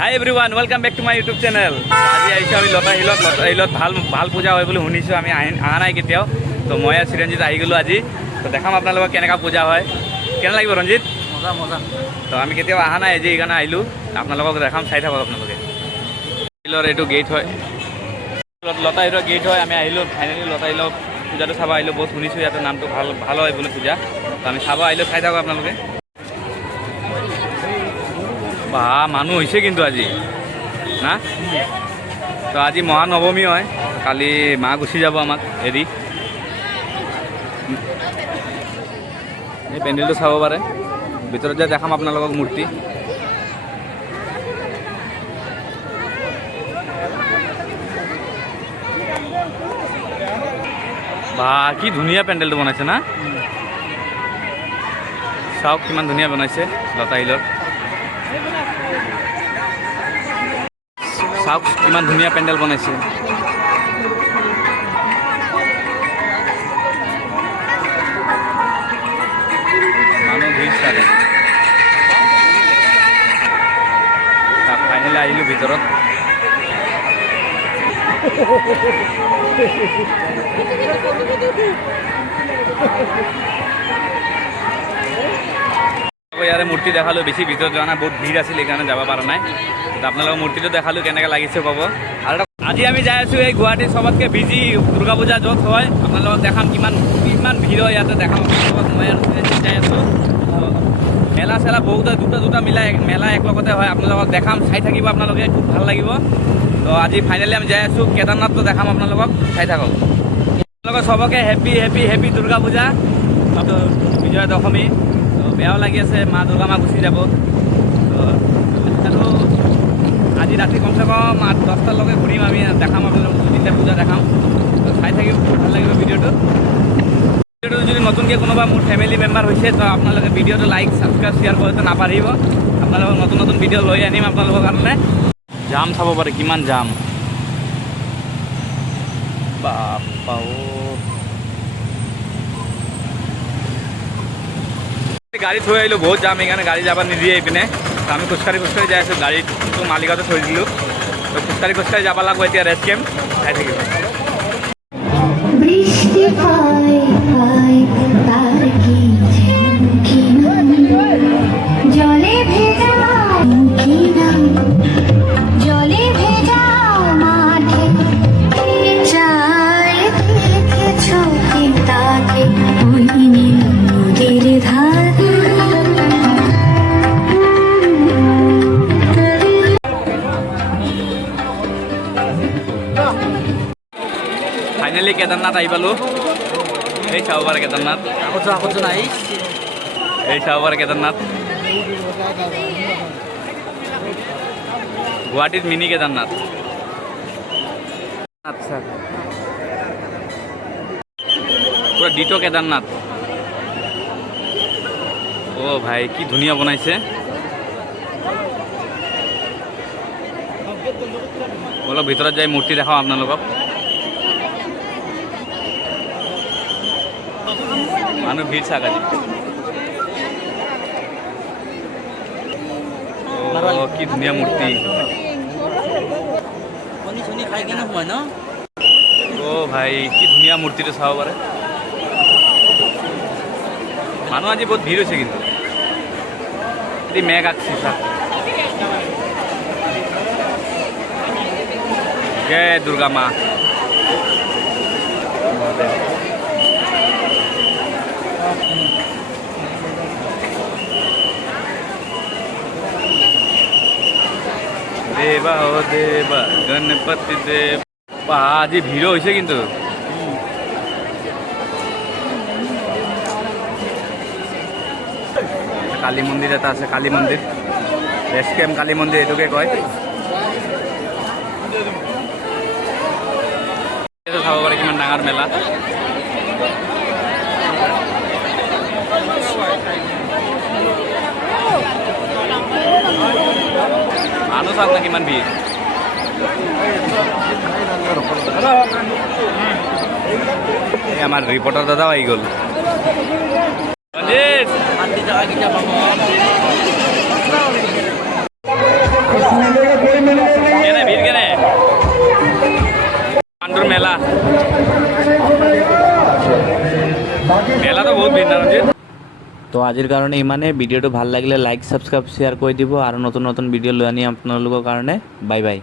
High everyone, welcome back to my YouTube channel. আজি আহিছোঁ আমি লতা হিলত ভাল পূজা হয় বুলি শুনিছোঁ। আমি অহা নাই কেতিয়াও, তো মই আৰু চিৰঞ্জিত আহি গ'লোঁ আজি। তো দেখাম আপোনালোকক কেনেকুৱা পূজা হয়। কেনে লাগিব ৰঞ্জিত? মজা মজা। তো আমি কেতিয়াও অহা নাই, আজি সেইকাৰণে আহিলোঁ। আপোনালোকক দেখাম, চাই থাকক আপোনালোকে। হিলৰ এইটো গেট হয়, লতা হিলৰ গেট হয়। আমি আহিলোঁ ফাইনেলি লতা হিলৰ পূজাটো চাব আহিলোঁ। বহুত শুনিছোঁ ইয়াতে নামটো ভাল হয় বুলি পূজা। তো আমি চাব আহিলোঁ, চাই থাকক আপোনালোকে। বা মানুহ হৈছে কিন্তু আজি না। তো আজি মহানৱমী হয়, কালি মা গুচি যাব আমাক এৰি। এই পেণ্ডেলটো চাব পাৰে, ভিতৰত যে দেখাম আপোনালোকক মূৰ্তি। বা কি ধুনীয়া পেণ্ডেলটো বনাইছে না। চাওক কিমান ধুনীয়া বনাইছে লতা হিলৰ। চাওক কিমান ধুনীয়া পেণ্ডেল বনাইছে। মানুহ ভিৰ চালে। ফাইনেলি আহিলোঁ ভিতৰত। ইয়াৰে মূৰ্তি দেখালোঁ, বেছি ভিতৰত যোৱা নাই, বহুত ভিৰ আছিল সেইকাৰণে যাব পৰা নাই। আপোনালোকৰ মূৰ্তিটো দেখালোঁ, কেনেকৈ লাগিছে ক'ব। আৰু আজি আমি যাই আছোঁ এই গুৱাহাটীৰ চবতকৈ বিজি দুৰ্গা পূজা য'ত হয়। আপোনালোকক দেখাম কিমান ভিৰ হয় ইয়াতে দেখাম আপোনালোকক। মই আৰু যাই আছোঁ। মেলা চেলা বহুত হয়, দুটা মেলা একলগতে হয়। আপোনালোকক দেখাম, চাই থাকিব আপোনালোকে, খুব ভাল লাগিব। তো আজি ফাইনেলি আমি যাই আছোঁ কেদাৰনাথটো দেখাম আপোনালোকক, চাই থাকক। আপোনালোকক চবকে হেপী দুৰ্গা পূজা, বিজয়া দশমী। বেয়াও লাগি আছে, মা দুৰ্গা মা গুচি যাব। তো আজি ৰাতি কমচে কম 8-10টালৈকে ঘূৰিম আমি, দেখাম আপোনালোকক দুদিনটা পূজা দেখাম। তো চাই থাকিব, ভাল লাগিব ভিডিঅ'টো। যদি নতুনকৈ কোনোবা মোৰ ফেমিলি মেম্বাৰ হৈছে, তো আপোনালোকে ভিডিঅ'টো লাইক ছাবস্ক্ৰাইব শ্বেয়াৰ কৰোঁতে নাপাহৰিব। আপোনালোকক নতুন ভিডিঅ' লৈ আনিম আপোনালোকৰ কাৰণে। জাম চাব পাৰে, কিমান জাম। বাপ্পা ও, গাড়ী থৈ আহিলোঁ, বহুত যাম সেইকাৰণে গাড়ী যাব নিদিয়ে এইপিনে। তো আমি খোজকাঢ়ি যাই আছোঁ, গাড়ীটো মালিগাঁৱতে থৈ দিলোঁ। তো খোজকাঢ়ি যাব লাগিব এতিয়া ৰেষ্ট কেম্প, চাই থাকিব। ফাইনেলি কেদাৰনাথ আহি পালোঁ। এই চাব পাৰে কেদাৰনাথ, এই চাব পাৰে কেদাৰনাথ, গুৱাহাটীত মিনি কেদাৰনাথ। আচ্ছা, পুৰা ডিটো কেদাৰনাথ। অ' ভাই কি ধুনীয়া বনাইছে। অলপ ভিতৰত যাই মূৰ্তি দেখাওঁ আপোনালোকক। মানুহ ভিৰ চাওক আজি। অ' কি ধুনীয়া মূৰ্তি। অ' ভাই কি ধুনীয়া মূৰ্তিটো চাব পাৰে। মানুহ আজি বহুত ভিৰ হৈছে কিন্তু। এটি মেঘ আঁকছি চাওক। জয় দুৰ্গা মা। দেৱা ও দেৱা গণপতি দেৱ। আজি ভিৰ হৈছে কিন্তু। কালী মন্দিৰ এটা আছে, কালী মন্দিৰ, ৰেষ্ট কেম্প কালী মন্দিৰ এইটোকে কয়। চাব পাৰে কিমান ডাঙৰ মেলা। মানুহ চাওক না কিমান ভিৰ। এই আমাৰ ৰিপৰ্টাৰ দাদাও আহি গ'ল। Gracias. পাণ্ডুৰ মেলা মেলাটো বহুত ভিৰ না ৰঞ্জিত তো আজিৰ কাৰণে ইমানে ভিডিঅ'টো ভাল লাগিলে লাইক ছাবস্ক্ৰাইব শ্বেয়াৰ কৰি দিব আৰু নতুন নতুন ভিডিঅ' লৈ আনি আপোনালোকৰ কাৰণে বাই বাই